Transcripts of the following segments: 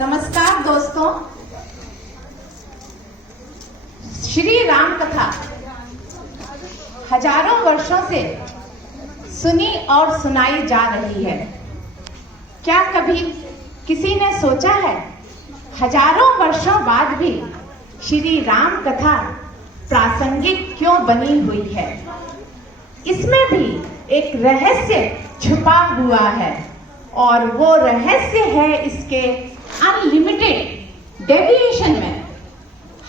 नमस्कार दोस्तों, श्री राम कथा हजारों वर्षों से सुनी और सुनाई जा रही है। क्या कभी किसी ने सोचा है हजारों वर्षों बाद भी श्री राम कथा प्रासंगिक क्यों बनी हुई है? इसमें भी एक रहस्य छुपा हुआ है और वो रहस्य है इसके अनलिमिटेड डेविएशन में।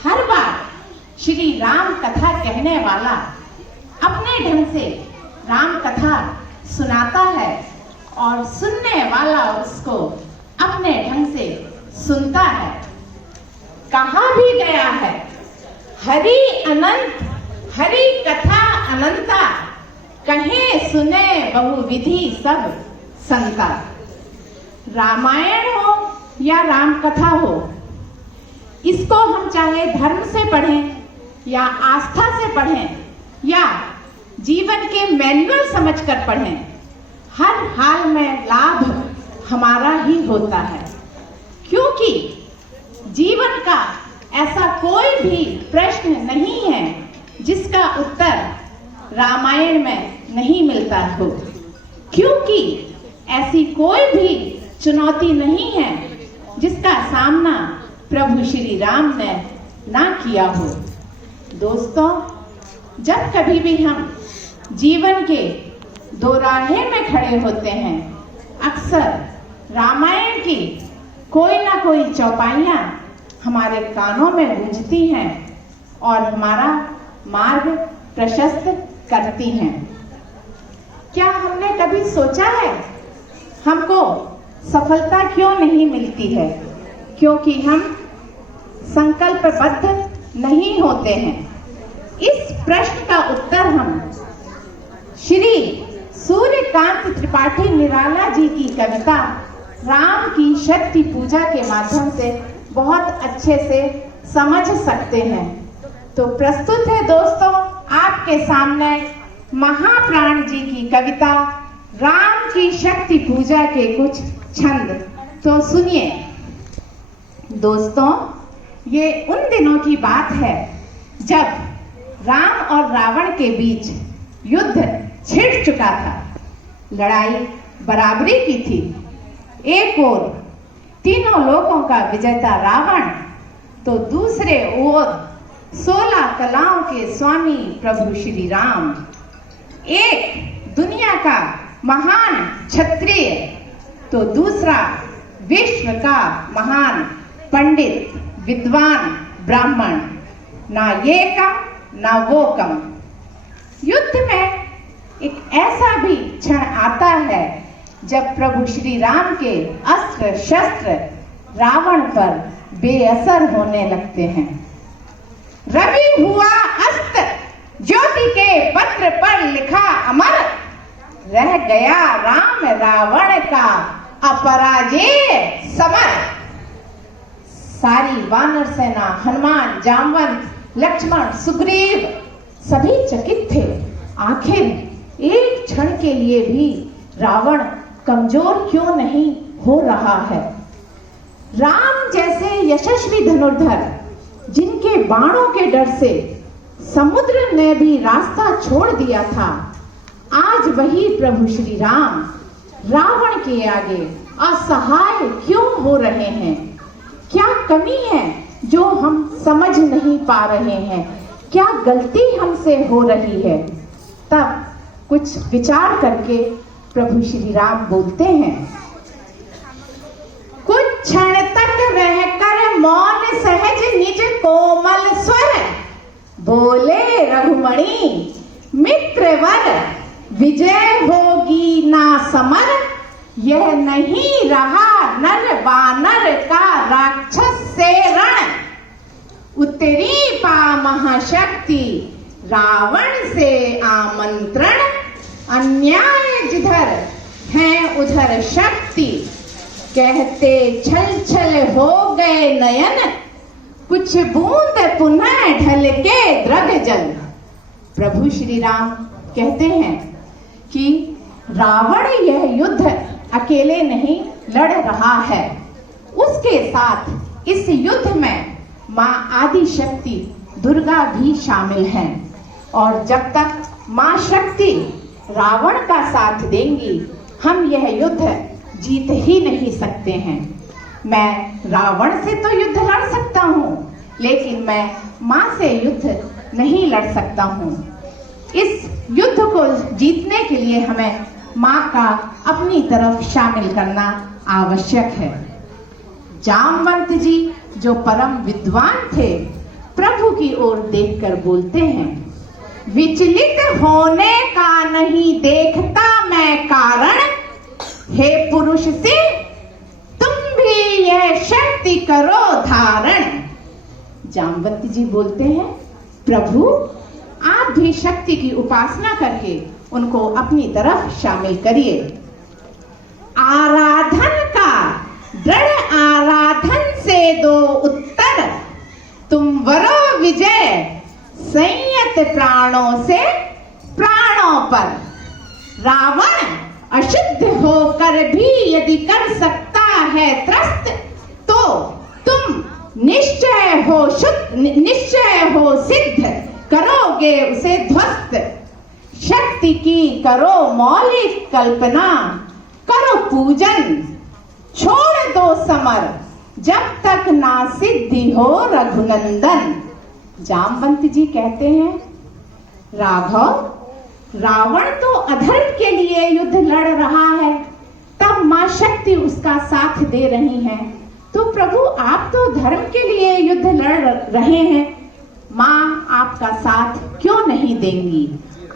हर बार श्री राम कथा कहने वाला अपने ढंग से राम कथा सुनाता है और सुनने वाला उसको अपने ढंग से सुनता है। कहा भी गया है, हरि अनंत हरि कथा अनंता, कहे सुने बहुविधि सब संता। रामायण हो या राम कथा हो, इसको हम चाहे धर्म से पढ़ें या आस्था से पढ़ें या जीवन के मैनुअल समझकर पढ़ें, हर हाल में लाभ हमारा ही होता है। क्योंकि जीवन का ऐसा कोई भी प्रश्न नहीं है जिसका उत्तर रामायण में नहीं मिलता हो। क्योंकि ऐसी कोई भी चुनौती नहीं है जिसका सामना प्रभु श्री राम ने ना किया हो। दोस्तों, जब कभी भी हम जीवन के दोराहे में खड़े होते हैं, अक्सर रामायण की कोई ना कोई चौपाइयाँ हमारे कानों में गूंजती हैं और हमारा मार्ग प्रशस्त करती हैं। क्या हमने कभी सोचा है हमको सफलता क्यों नहीं मिलती है? क्योंकि हम संकल्पबद्ध नहीं होते हैं। इस प्रश्न का उत्तर हम श्री सूर्यकांत त्रिपाठी निराला जी की कविता राम की शक्ति पूजा के माध्यम से बहुत अच्छे से समझ सकते हैं। तो प्रस्तुत है दोस्तों आपके सामने महाप्राण जी की कविता राम की शक्ति पूजा के कुछ छंद। तो सुनिए दोस्तों, ये उन दिनों की बात है जब राम और रावण के बीच युद्ध छिड़ चुका था। लड़ाई बराबरी की थी। एक ओर तीनों लोकों का विजेता रावण, तो दूसरे ओर 16 कलाओं के स्वामी प्रभु श्री राम। एक दुनिया का महान क्षत्रिय, तो दूसरा विश्व का महान पंडित विद्वान ब्राह्मण। ना ये कम ना वो कम। युद्ध में एक ऐसा भी क्षण आता है जब प्रभु श्री राम के अस्त्र शस्त्र रावण पर बेअसर होने लगते हैं। रवि हुआ अस्त, ज्योति के पत्र पर लिखा अमर, रह गया राम रावण का अपराजेय समर। सारी वानर सेना, हनुमान, जामवंत, लक्ष्मण, सुग्रीव सभी चकित थे। आखिर एक क्षण के लिए भी रावण कमजोर क्यों नहीं हो रहा है? राम जैसे यशस्वी धनुर्धर, जिनके बाणों के डर से समुद्र ने भी रास्ता छोड़ दिया था, आज वही प्रभु श्री राम रावण के आगे असहाय क्यों हो रहे हैं? क्या कमी है जो हम समझ नहीं पा रहे हैं? क्या गलती हमसे हो रही है? तब कुछ विचार करके प्रभु श्री राम बोलते हैं, कुछ क्षण तक रहकर मौन सहज निज कोमल स्वर, बोले रघुमणि मित्रवर, विजय होगी ना समर। यह नहीं रहा नर वानर का राक्षस से रण, उतरी पा महाशक्ति रावण से आमंत्रण। अन्याय जिधर है उधर शक्ति, कहते छल छल हो गए नयन, कुछ बूंद पुनः ढल के द्रग जल। प्रभु श्री राम कहते हैं कि रावण यह युद्ध अकेले नहीं लड़ रहा है, उसके साथ इस युद्ध में माँ आदि शक्ति दुर्गा भी शामिल हैं। और जब तक माँ शक्ति रावण का साथ देंगी, हम यह युद्ध जीत ही नहीं सकते हैं। मैं रावण से तो युद्ध लड़ सकता हूँ, लेकिन मैं माँ से युद्ध नहीं लड़ सकता हूँ। इस युद्ध को जीतने के लिए हमें माँ का अपनी तरफ शामिल करना आवश्यक है। जामवंत जी जो परम विद्वान थे, प्रभु की ओर देखकर बोलते हैं, विचलित होने का नहीं देखता मैं कारण, हे पुरुष से तुम भी यह शक्ति करो धारण। जामवंत जी बोलते हैं, प्रभु आप भी शक्ति की उपासना करके उनको अपनी तरफ शामिल करिए। आराधन का दृढ़ आराधन से दो उत्तर, तुम वरो विजय संयत प्राणों से प्राणों पर। रावण अशुद्ध होकर भी यदि कर सकता है त्रस्त, तो तुम निश्चय हो सिद्ध करोगे उसे ध्वस्त। शक्ति की करो मौलिक कल्पना, करो पूजन छोड़ दो समर, जब तक ना सिद्धि हो रघुनंदन। जामवंत जी कहते हैं, राघव रावण तो अधर्म के लिए युद्ध लड़ रहा है, तब माँ शक्ति उसका साथ दे रही हैं, तो प्रभु आप तो धर्म के लिए युद्ध लड़ रहे हैं, माँ आपका साथ क्यों नहीं देंगी?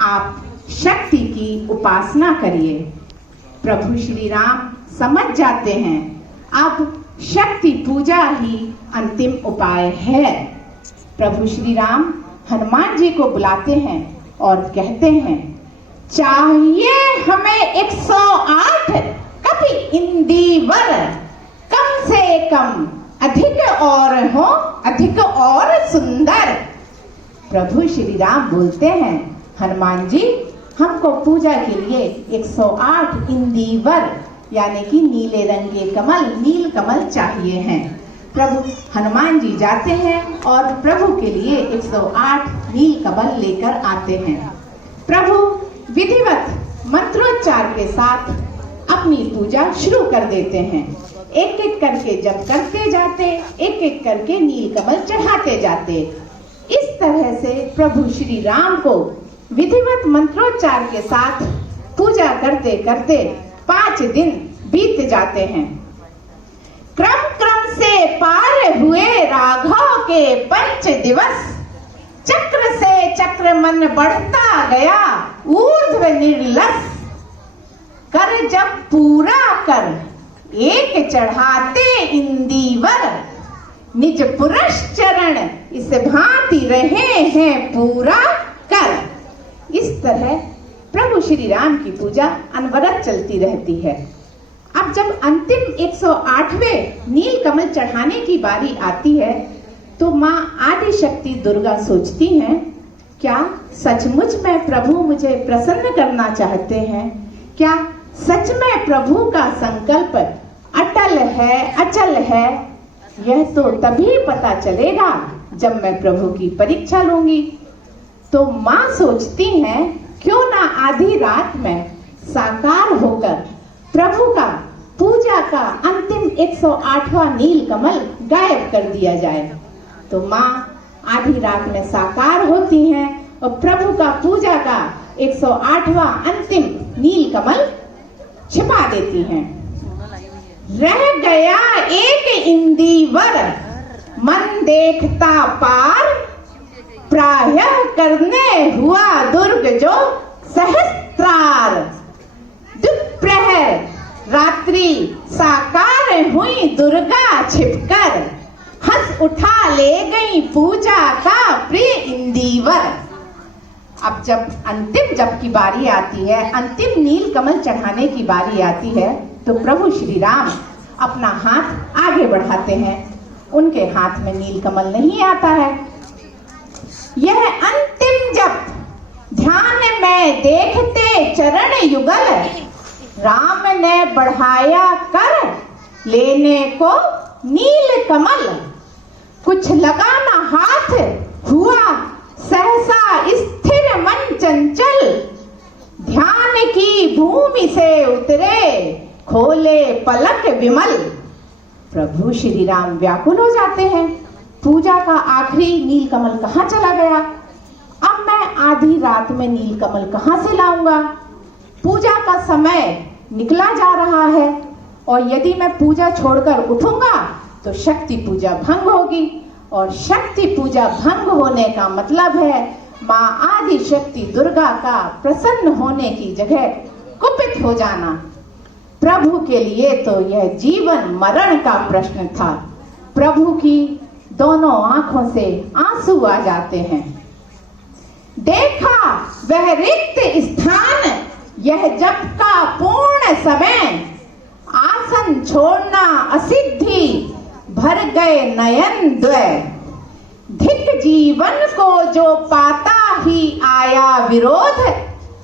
आप शक्ति की उपासना करिए। प्रभु श्री राम समझ जाते हैं, अब शक्ति पूजा ही अंतिम उपाय है। प्रभु श्री राम हनुमान जी को बुलाते हैं और कहते हैं, चाहिए हमें 108 कपि इंदीवर, कम से कम अधिक और सुंदर। प्रभु श्री राम बोलते हैं, हनुमान जी हमको पूजा के लिए 108 इंदीवर यानी कि नीले रंग के कमल, नील कमल चाहिए हैं। प्रभु हनुमान जी जाते हैं और प्रभु के लिए 108 नील कमल लेकर आते हैं। प्रभु विधिवत मंत्रोच्चार के साथ अपनी पूजा शुरू कर देते हैं। एक एक करके जब करते जाते, एक एक करके नील कमल चढ़ाते जाते। इस तरह से प्रभु श्री राम को विधिवत मंत्रोच्चार के साथ पूजा करते करते 5 दिन बीत जाते हैं। क्रम क्रम से पार हुए राघव के 5 दिवस, चक्र से चक्र मन बढ़ता गया ऊर्ध्व निर्लस। कर जब पूरा कर एक चढ़ाते इंदीवर, निज पुरुष चरण इस भांति रहे हैं पूरा कर। इस तरह प्रभु श्री राम की पूजा अनवरत चलती रहती है। अब जब अंतिम 108वें नील कमल चढ़ाने की बारी आती है, तो माँ आदि शक्ति दुर्गा सोचती हैं, क्या सचमुच में प्रभु मुझे प्रसन्न करना चाहते हैं? क्या सच में प्रभु का संकल्प अटल है, अचल है? यह तो तभी पता चलेगा जब मैं प्रभु की परीक्षा लूंगी। तो माँ सोचती हैं, क्यों ना आधी रात में साकार होकर प्रभु का पूजा का अंतिम 108वां नील कमल गायब कर दिया जाए। तो माँ आधी रात में साकार होती हैं और प्रभु का पूजा का 108वां अंतिम नील कमल छिपा देती हैं। रह गया एक इंदीवर, मन देखता पार, प्रायः करने हुआ दुर्ग जो सहस्त्रार। दुप्रहर रात्रि साकार हुई दुर्गा छिपकर, हंस उठा ले गई पूजा का प्रिय इंदीवर। अब जब अंतिम जप की बारी आती है, अंतिम नील कमल चढ़ाने की बारी आती है, तो प्रभु श्री राम अपना हाथ आगे बढ़ाते हैं। उनके हाथ में नील कमल नहीं आता है। यह अंतिम जप ध्यान में देखते चरण युगल, राम ने बढ़ाया कर लेने को नील कमल, कुछ लगा न हाथ, हुआ सहसा स्थिर मन चंचल। ध्यान की भूमि से उतरे, खोले पलक विमल। प्रभु श्री राम व्याकुल हो जाते हैं, पूजा का आखिरी नीलकमल कहाँ चला गया? अब मैं आधी रात में नीलकमल कहाँ से लाऊंगा? पूजा का समय निकला जा रहा है और यदि मैं पूजा छोड़कर उठूंगा तो शक्ति पूजा भंग होगी, और शक्ति पूजा भंग होने का मतलब है माँ आदि शक्ति दुर्गा का प्रसन्न होने की जगह कुपित हो जाना। प्रभु के लिए तो यह जीवन मरण का प्रश्न था। प्रभु की दोनों आंखों से आंसू आ जाते हैं। देखा वह रिक्त स्थान, यह जप का पूर्ण समय। आसन छोड़ना असिद्धि, भर गए नयन द्वय। धिक जीवन को जो पाता ही आया विरोध।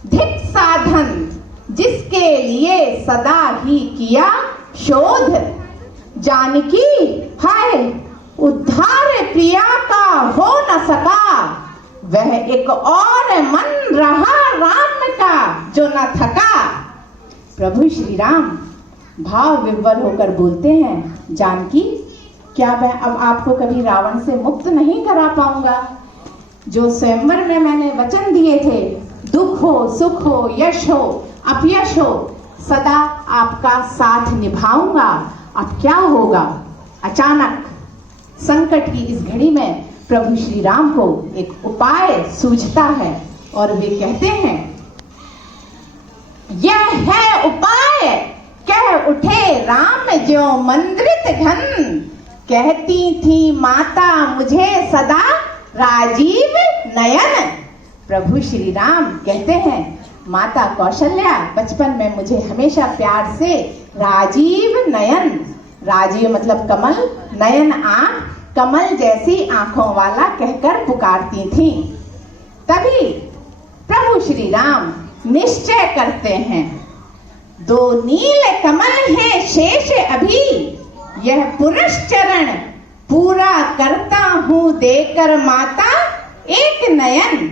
धिक साधन जिसके लिए सदा ही किया शोध। जानकी हाय उद्धार प्रिया का हो न सका। वह एक और मन रहा राम का जो न थका। प्रभु श्री राम भाव विह्वल होकर बोलते हैं, जानकी क्या मैं अब आपको कभी रावण से मुक्त नहीं करा पाऊंगा? जो स्वयंवर में मैंने वचन दिए थे, दुख हो सुख हो यश हो अपयश हो, सदा आपका साथ निभाऊंगा। अब क्या होगा? अचानक संकट की इस घड़ी में प्रभु श्री राम को एक उपाय सूझता है और वे कहते हैं, यह है उपाय। कह उठे राम जो मंद्रित घन। कहती थी माता मुझे सदा राजीव नयन। प्रभु श्री राम कहते हैं, माता कौशल्या बचपन में मुझे हमेशा प्यार से राजीव नयन, राजीव मतलब कमल, नयन आंख, कमल जैसी आंखों वाला कहकर पुकारती थी। तभी प्रभु श्री राम निश्चय करते हैं, दो नील कमल है शेष अभी। यह पुरुष चरण पूरा करता हूँ देकर माता एक नयन।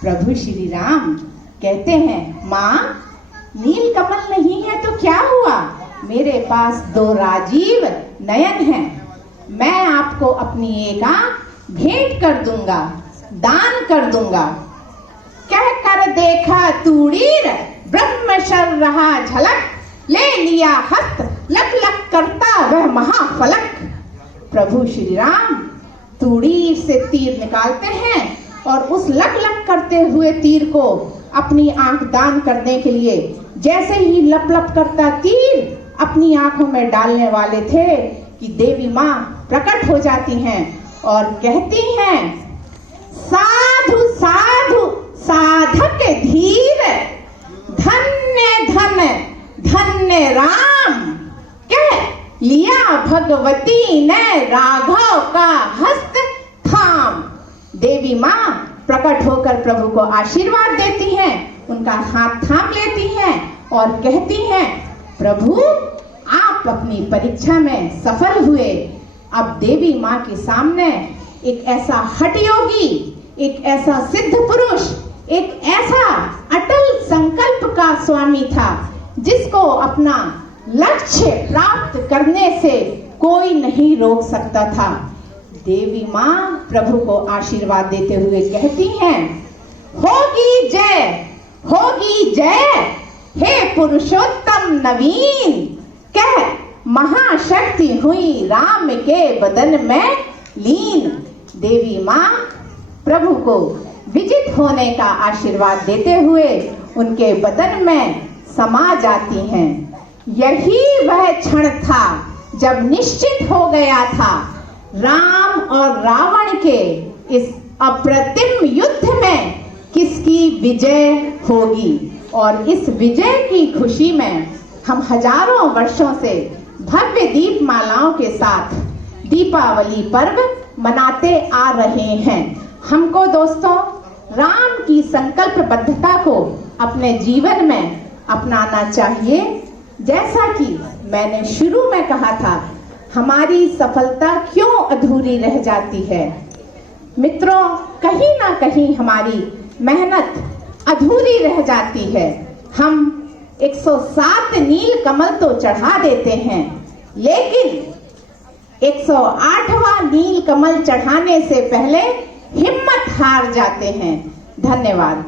प्रभु श्री राम कहते हैं, माँ नील कमल नहीं है तो क्या हुआ? मेरे पास दो राजीव नयन हैं। मैं आपको अपनी एक आंख भेंट कर दूंगा, दान कर दूंगा। कह कर देखा तूड़ीर, ब्रह्मशर रहा झलक। ले लिया हस्त, लक लक करता वह महाफलक। प्रभु श्री राम तूड़ीर से तीर निकालते हैं और उस लक लक करते हुए तीर को अपनी आंख दान करने के लिए जैसे ही लप लप करता तीर अपनी आंखों में डालने वाले थे कि देवी माँ प्रकट हो जाती हैं और कहती हैं, साधु साधु साधक धीर। धन्य धन धन्य राम। कह लिया भगवती ने राघव का हस्त थाम। देवी माँ प्रकट होकर प्रभु को आशीर्वाद देती हैं, उनका हाथ थाम लेती हैं और कहती हैं, प्रभु आप अपनी परीक्षा में सफल हुए। अब देवी माँ के सामने एक ऐसा हठयोगी, एक ऐसा सिद्ध पुरुष, एक ऐसा अटल संकल्प का स्वामी था जिसको अपना लक्ष्य प्राप्त करने से कोई नहीं रोक सकता था। देवी माँ प्रभु को आशीर्वाद देते हुए कहती हैं, होगी जय, होगी जय, हे पुरुषोत्तम नवीन। कह महाशक्ति हुई राम के बदन में लीन। देवी माँ प्रभु को विजित होने का आशीर्वाद देते हुए उनके बदन में समा जाती हैं। यही वह क्षण था जब निश्चित हो गया था राम और रावण के इस अप्रतिम युद्ध में किसकी विजय होगी। और इस विजय की खुशी में हम हजारों वर्षों से भव्य दीपमालाओं के साथ दीपावली पर्व मनाते आ रहे हैं। हमको दोस्तों राम की संकल्पबद्धता को अपने जीवन में अपनाना चाहिए। जैसा कि मैंने शुरू में कहा था, हमारी सफलता क्यों अधूरी रह जाती है। मित्रों, कहीं ना कहीं हमारी मेहनत अधूरी रह जाती है। हम 107 नील कमल तो चढ़ा देते हैं, लेकिन 108वां नील कमल चढ़ाने से पहले हिम्मत हार जाते हैं। धन्यवाद।